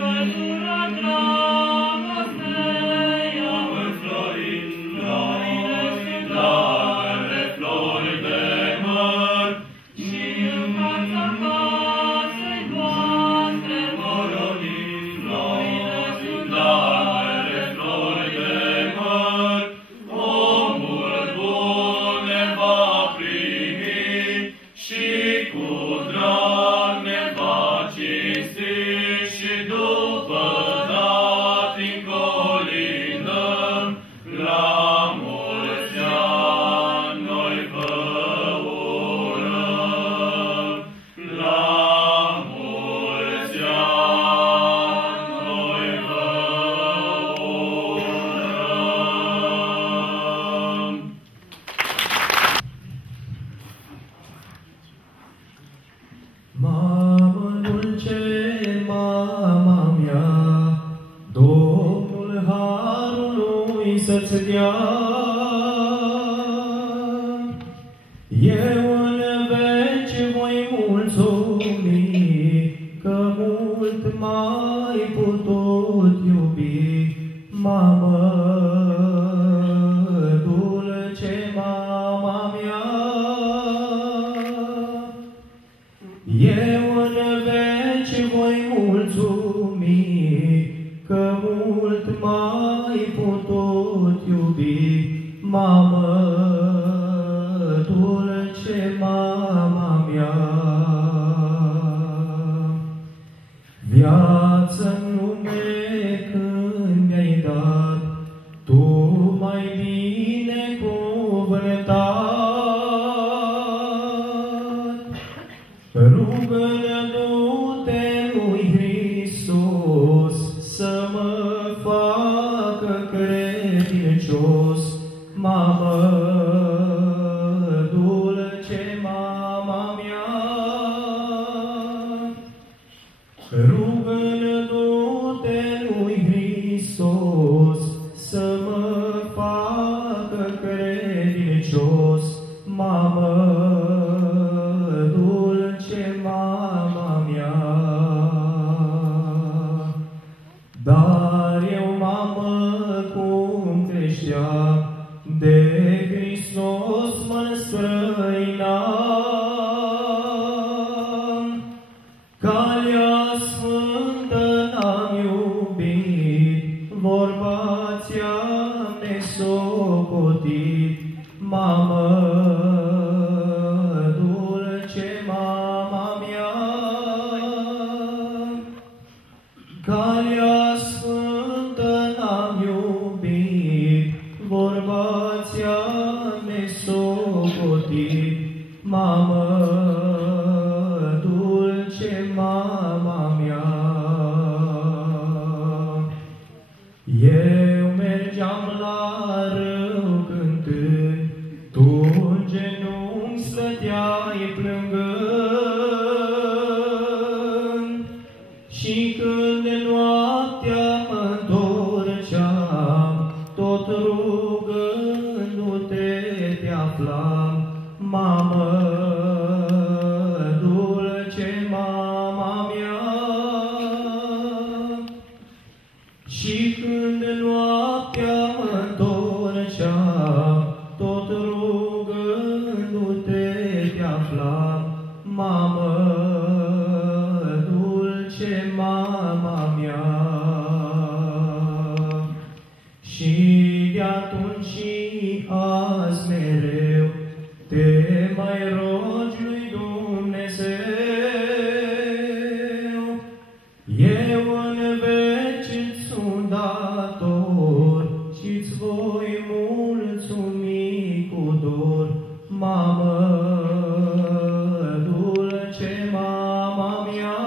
Căldura dragostei am înflorit. să-ți dea. Eu în veci voi mulțumi, că mult m-ai putut iubi, mamă, dulce mama mea. Eu în veci voi mulțumi, că mult m-ai putut iubi, mamă, dulce mama mea. Viață-n lume când mi-ai dat, tu mai binecuvântat. Rugă-te lui Hristos să mă facă credincios, mamă, dulce mama mea. Rugă-te lui Hristos să mă facă credincios, mamă, dulce mama mea. Dar eu, mamă, cum creșteam, de Hristos mă înstrăinam. Calea sfântă n-am iubit, vorba ți-am nesocotit, mamă, dulce mama mea. Calea sfântă n-am iubit, vorba ți-am nesocotit, mamă, dulce mama mea. Eu mergeam la râu cântând, tu în genunchi stăteai plângând. Și când noaptea mă-ntorceam, tot rugându-te te aflam, mamă, dulce mama mea. Și când noaptea mă-ntorceam, tot rugându-te te aflam, mamă, dulce mama mea. Și de atunci și azi mereu te mai rogi lui Dumnezeu. Eu în veci îți sunt dator și-ți voi mulțumi cu dor, mamă, dulce mama mea.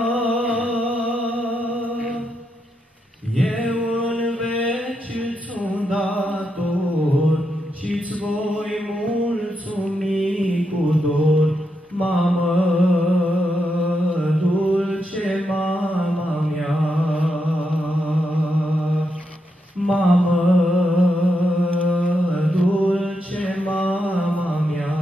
Eu în veci îți sunt dator și-ți voi mulțumi cu dor, mamă, dulce mama mea. Mamă, dulce mama mea.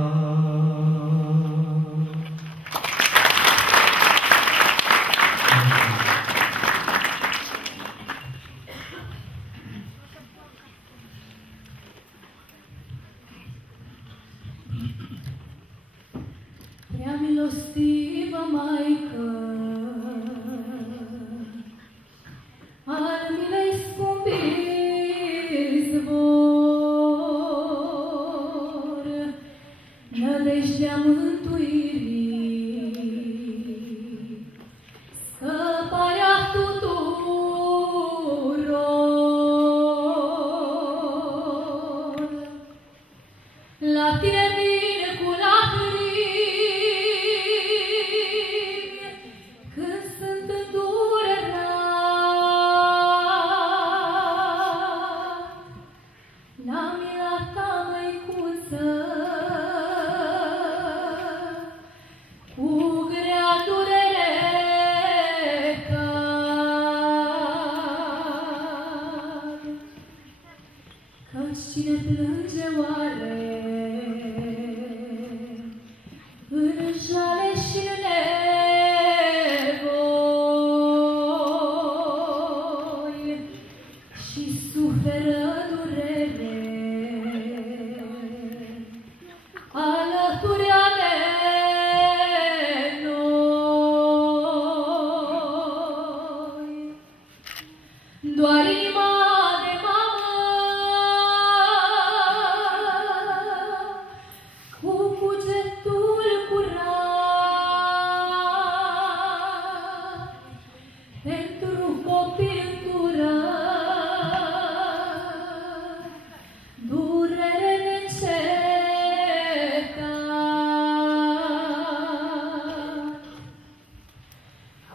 Prea milostivă Maică, al milei scump izvor, nădejdea mântuirii, scăparea tuturor. La tine vin cu lacrimi, când sunt îndurerat. La mila ta, Măicuță, cu grea durere cad, căci cine plânge oare în jale și în nevoi și suferă durere alături ale noi. Doar inima de mamă cu cugetul curat pentru copil îndurat durere neîncetat.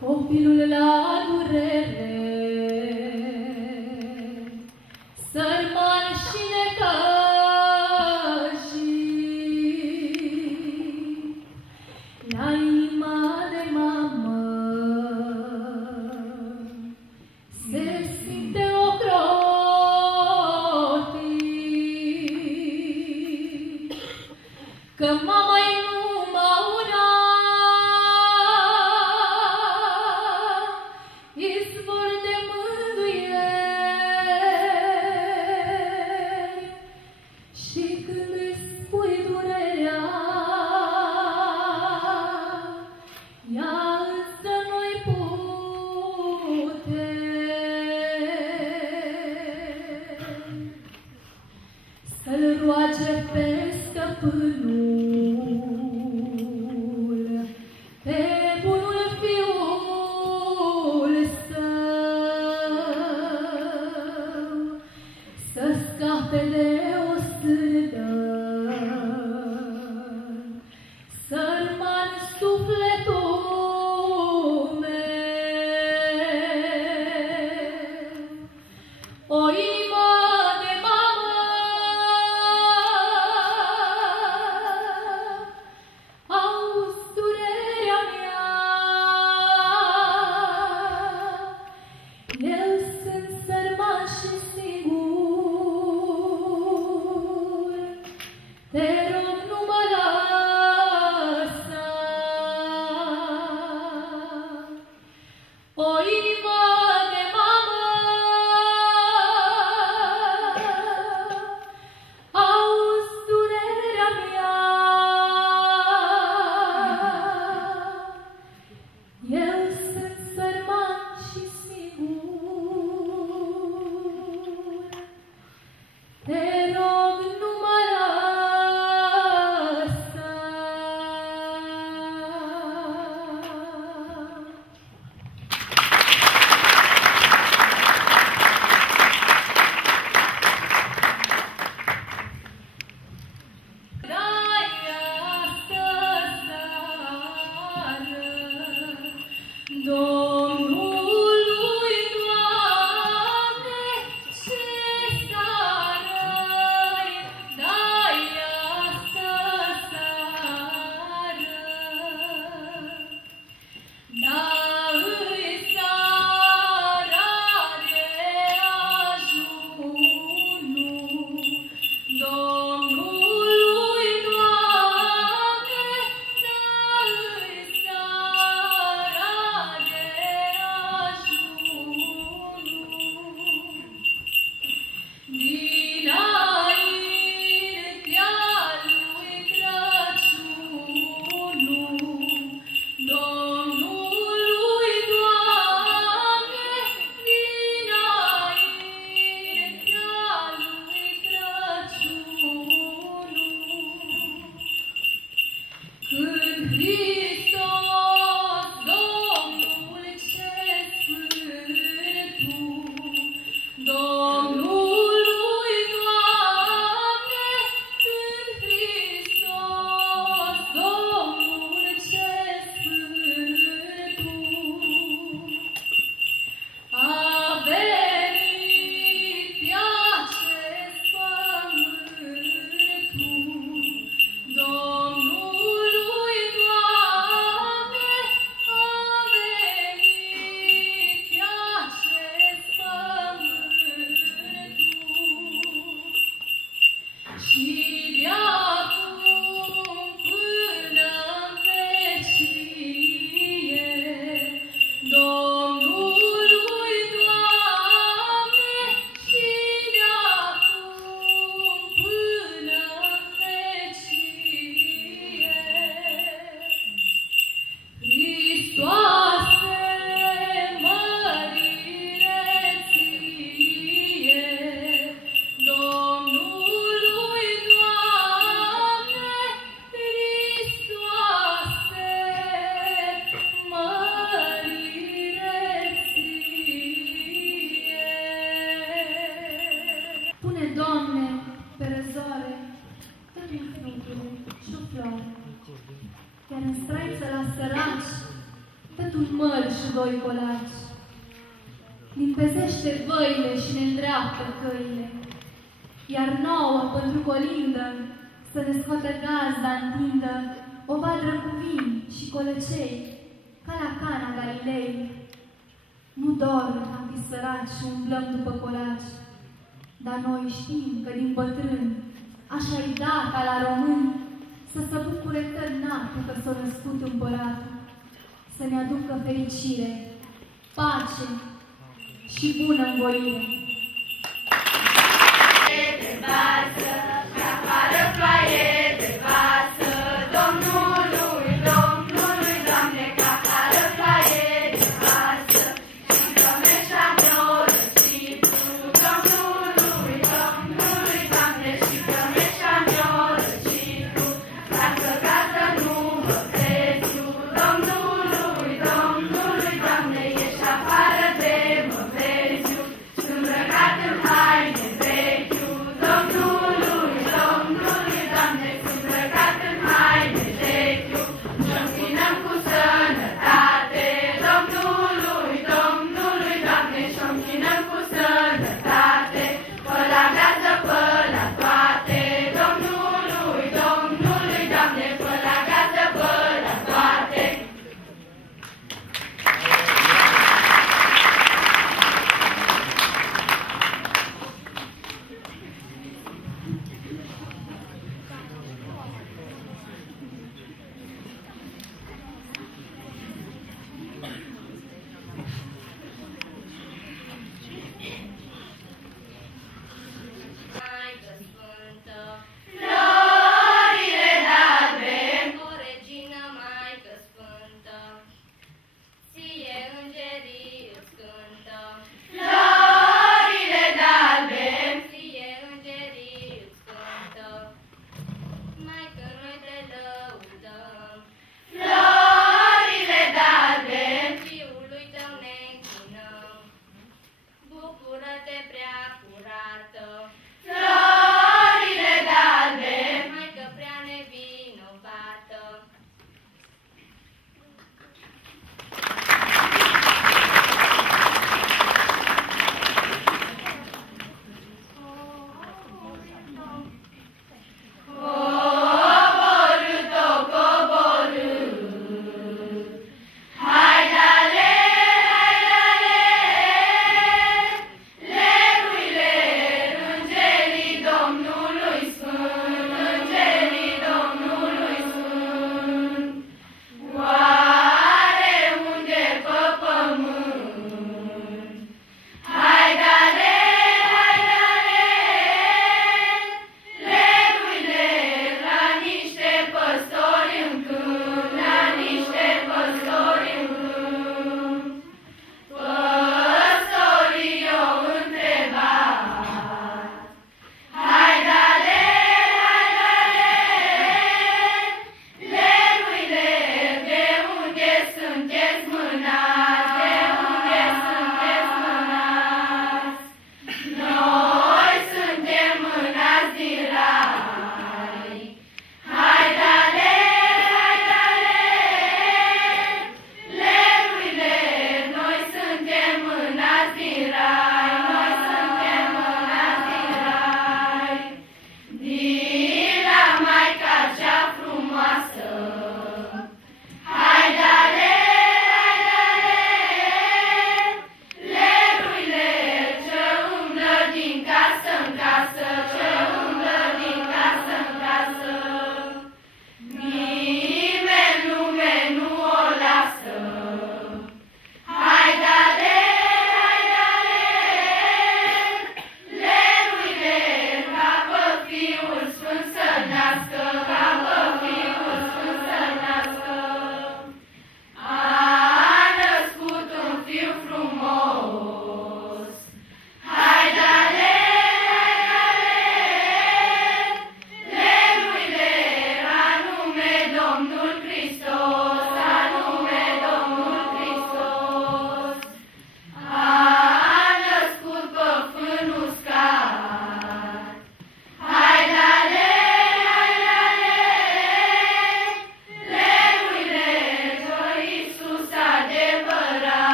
Copilul la durere sărman și necăjit, la inima de mamă se simte ocrotit, că mama-i numai una, izvor de mângâieri, și când îi spui durerea, ea însă nu-i puteri să-l roage pe stăpânul, pe bunul fiul său, să scape de o sârdă, sărman sufletul meu. O inimă de mamă pe răzoare, totul fluture și o floare. Iar în straiță la săraci, totul măr și doi colaci. Limpezește văile și ne îndreaptă căile, iar nouă, pentru colindă, să ne scoată gazda întindă o vadră cu vin și colăcei, ca la Cana Galilei. Nu dorm am fi săraci și umblăm după colaci, dar noi știm că din bătrân, așa-i da ca la români, să se bucure tărnatul că s-a născut împăratul, să ne aducă fericire, pace și bună învoire. De varză, pe afară ploaie de varză, Domnului, Doamne, că afară ploaie de varză, și promesa mi-o Domnului, Doamne, și promesa mi-o dacă gata nu mă prețu, Domnului, Doamne, ești afară de mă prețu,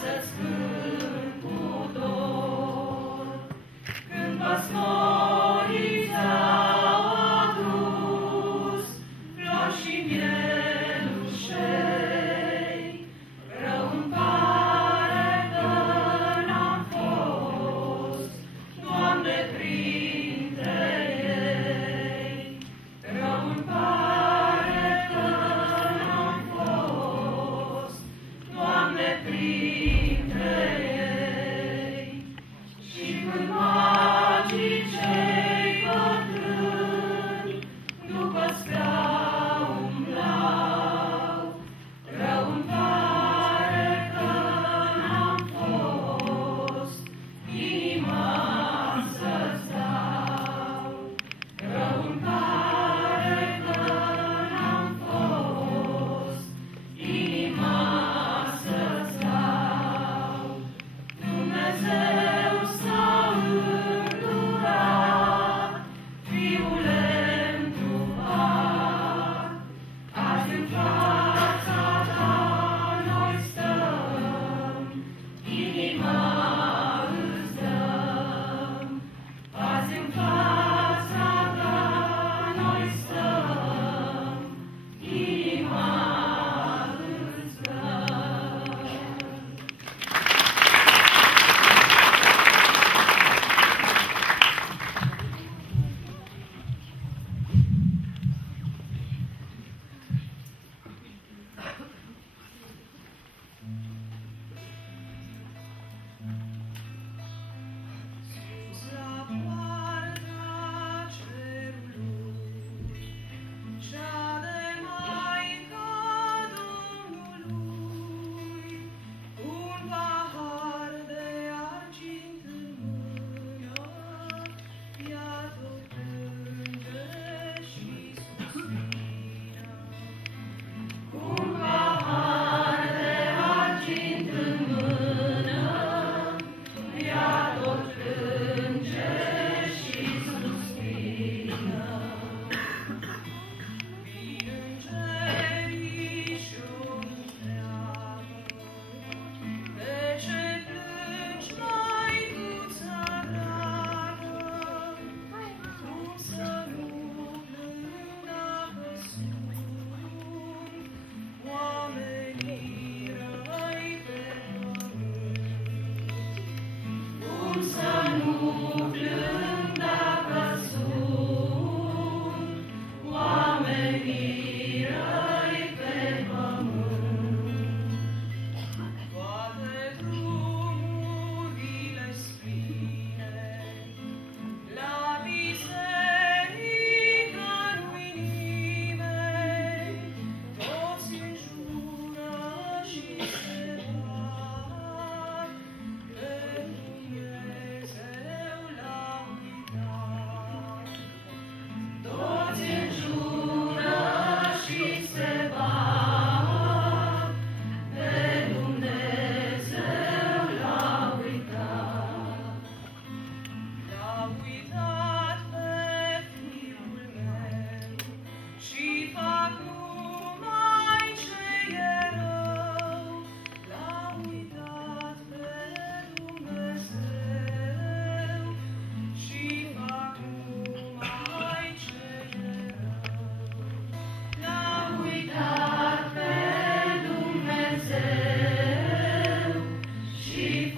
Să-ți cânt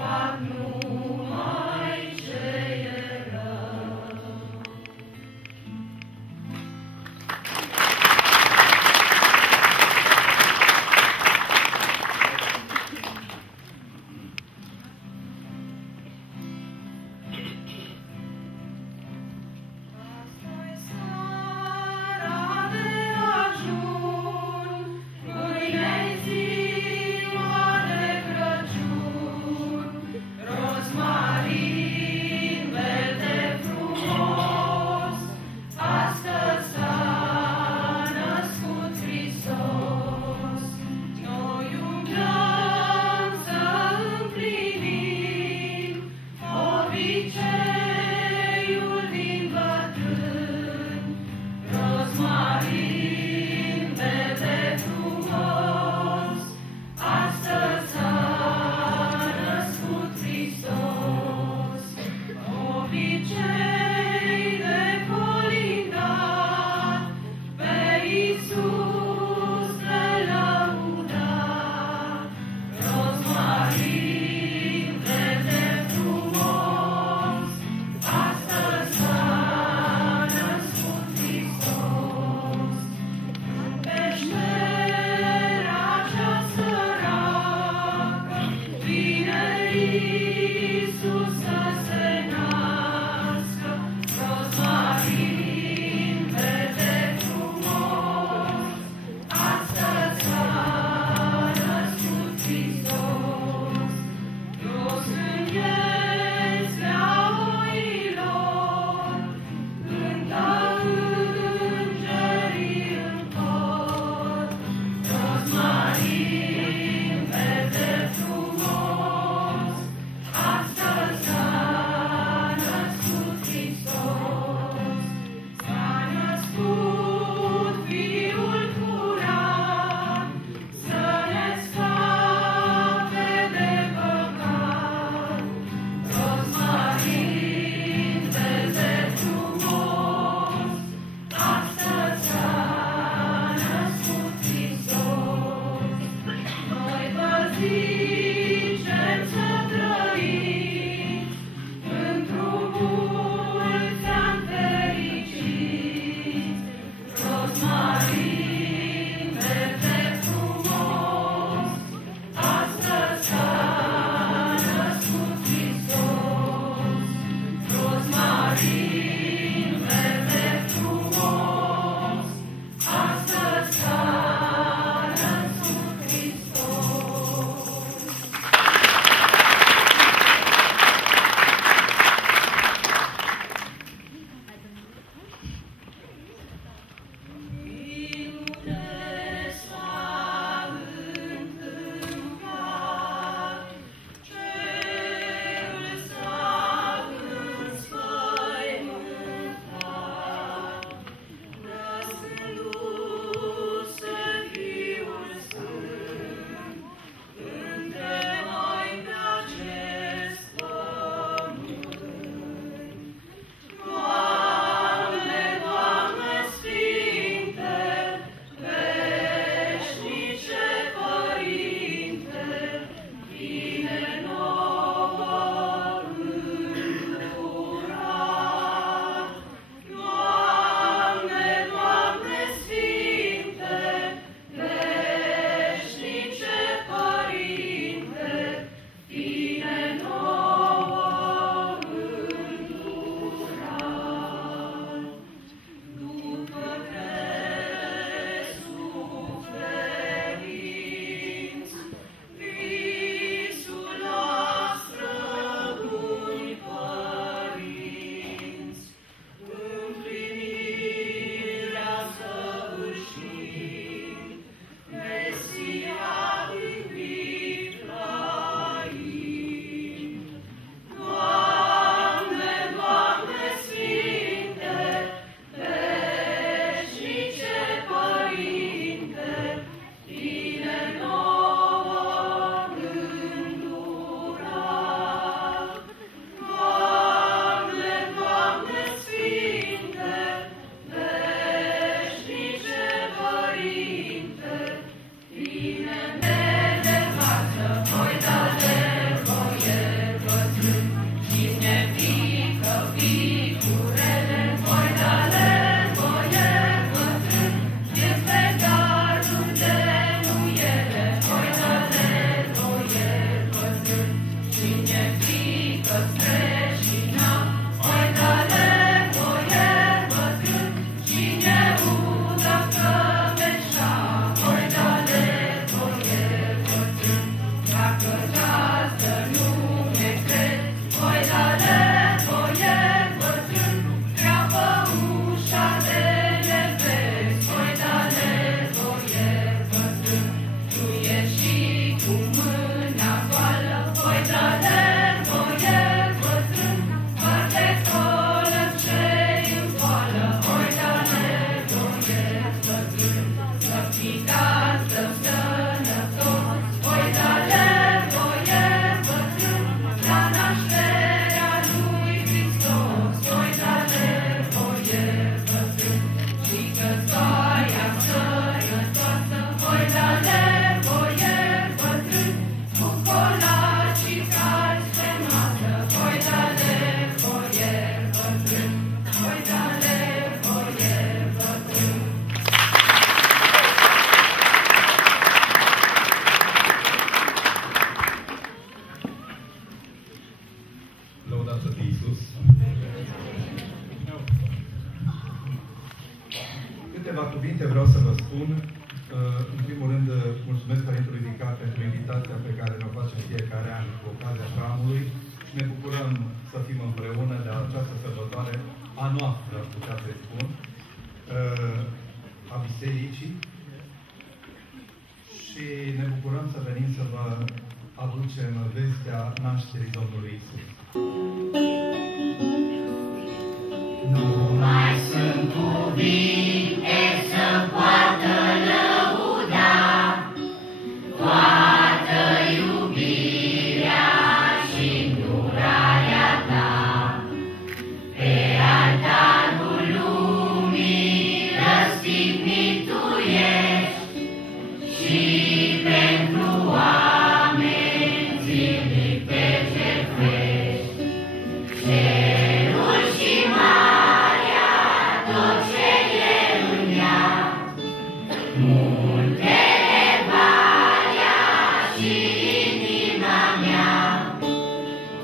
fac numai ce e rău. Asta-i seara de ajun, mâine-i ziua de Crăciun, roz să fie Iisus. Câteva cuvinte vreau să vă spun. În primul rând, mulțumesc Părintelui Vicar pentru invitația pe care ne-o face fiecare an cu ocazia hramului și ne bucurăm să fim împreună de această sărbătoare a noastră, aș putea să-i spun, a bisericii. Și ne bucurăm să venim să vă aducem vestea nașterii Domnului Iisus. Nu mai sunt cuvinte să poată lăuda toată iubirea și îndurarea ta. Pe altarul lumii răstignit tu ești și pentru oameni zilnic te jertfești. Cerul și marea, tot ce e în ea, muntele, valea și inima mea,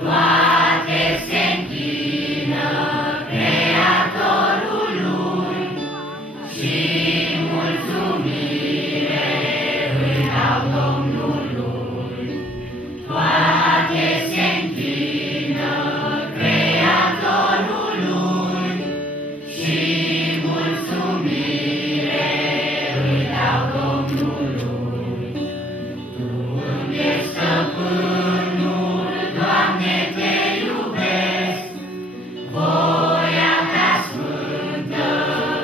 toate se închină Creatorului și mulțumire îi dau Domnului. Toate se închină Creatorului și mulțumire îi dau Domnului. Tu îmi ești stăpânul, Doamne, te iubesc, voia ta sfântă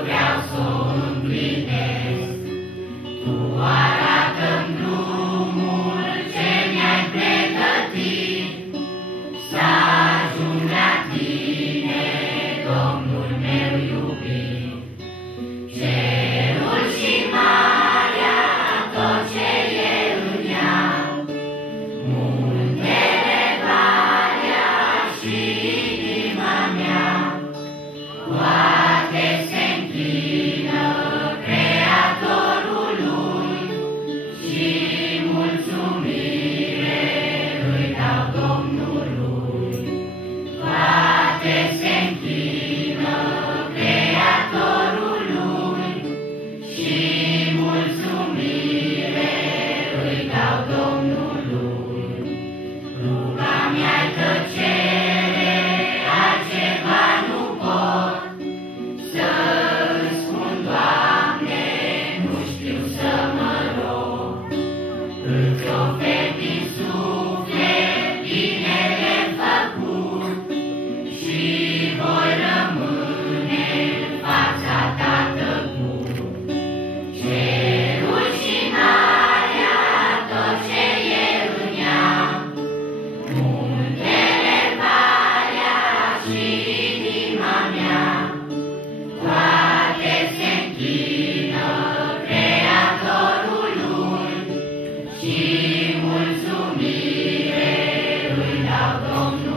vreau să o împlinesc. Tu arată-mi drumul ce mi-ai pregătit, să ajung la tine, Domnul meu iubit. Cerul și marea, tot ce e în ea, muntele, valea și inima mea, toate se închină Creatorului și mulțumire îi dau Domnului. Toate se închină Creatorului și mulțumire îi dau Domnului. Ruga mea-i tăcere, altceva nu pot să-ți spun, Doamne, nu știu să mă rog. Îți ofer din suflet binele făcut și voi rămâne în fața ta tăcut. Cerul și marea, tot ce e în ea, muntele, valea și inima mea, toate se închină Creatorului și mulțumire îi dau Domnului.